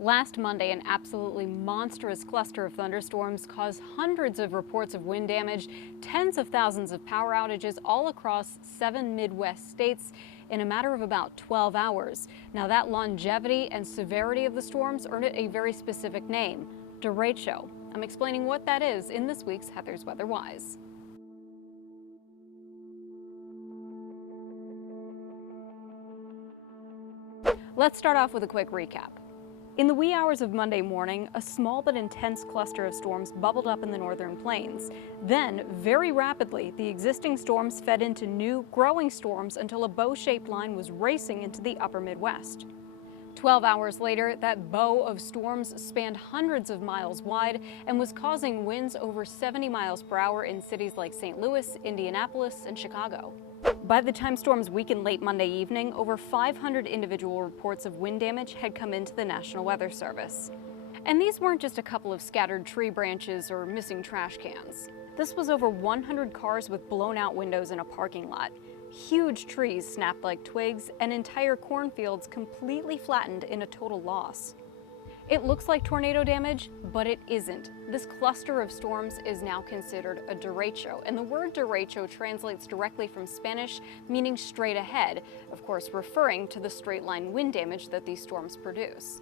Last Monday, an absolutely monstrous cluster of thunderstorms caused hundreds of reports of wind damage, tens of thousands of power outages all across 7 Midwest states in a matter of about 12 hours. Now, that longevity and severity of the storms earned it a very specific name, derecho. I'm explaining what that is in this week's Heather's Weather Wise. Let's start off with a quick recap. In the wee hours of Monday morning, a small but intense cluster of storms bubbled up in the northern plains. Then, very rapidly, the existing storms fed into new, growing storms until a bow-shaped line was racing into the upper Midwest. 12 hours later, that bow of storms spanned hundreds of miles wide and was causing winds over 70 miles per hour in cities like St. Louis, Indianapolis, and Chicago. By the time storms weakened late Monday evening, over 500 individual reports of wind damage had come into the National Weather Service. And these weren't just a couple of scattered tree branches or missing trash cans. This was over 100 cars with blown-out windows in a parking lot. Huge trees snapped like twigs, and entire cornfields completely flattened in a total loss. It looks like tornado damage, but it isn't. This cluster of storms is now considered a derecho, and the word derecho translates directly from Spanish, meaning straight ahead, of course referring to the straight-line wind damage that these storms produce.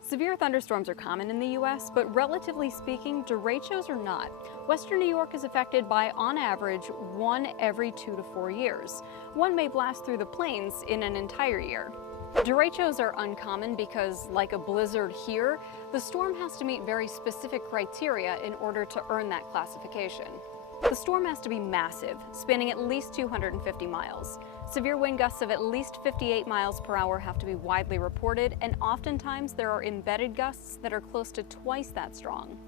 Severe thunderstorms are common in the U.S., but relatively speaking, derechos are not. Western New York is affected by, on average, one every 2 to 4 years. One may blast through the plains in an entire year. Derechos are uncommon because, like a blizzard here, the storm has to meet very specific criteria in order to earn that classification. The storm has to be massive, spanning at least 250 miles. Severe wind gusts of at least 58 miles per hour have to be widely reported, and oftentimes there are embedded gusts that are close to twice that strong.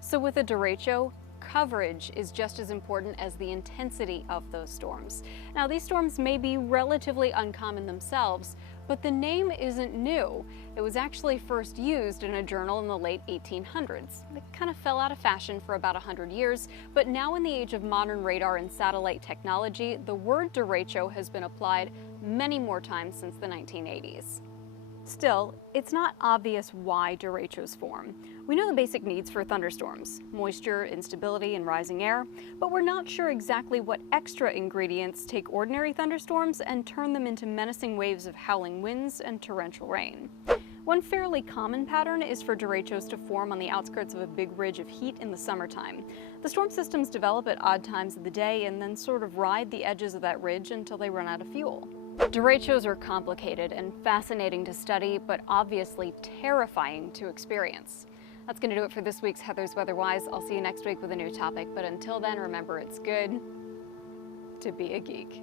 So with a derecho, coverage is just as important as the intensity of those storms. Now, these storms may be relatively uncommon themselves, but the name isn't new. It was actually first used in a journal in the late 1800s. It kind of fell out of fashion for about 100 years, but now in the age of modern radar and satellite technology, the word derecho has been applied many more times since the 1980s. Still, it's not obvious why derechos form. We know the basic needs for thunderstorms: moisture, instability, and rising air, but we're not sure exactly what extra ingredients take ordinary thunderstorms and turn them into menacing waves of howling winds and torrential rain. One fairly common pattern is for derechos to form on the outskirts of a big ridge of heat in the summertime. The storm systems develop at odd times of the day and then sort of ride the edges of that ridge until they run out of fuel. Derechos are complicated and fascinating to study, but obviously terrifying to experience. That's going to do it for this week's Heather's Weather Wise. I'll see you next week with a new topic, but until then, remember, it's good to be a geek.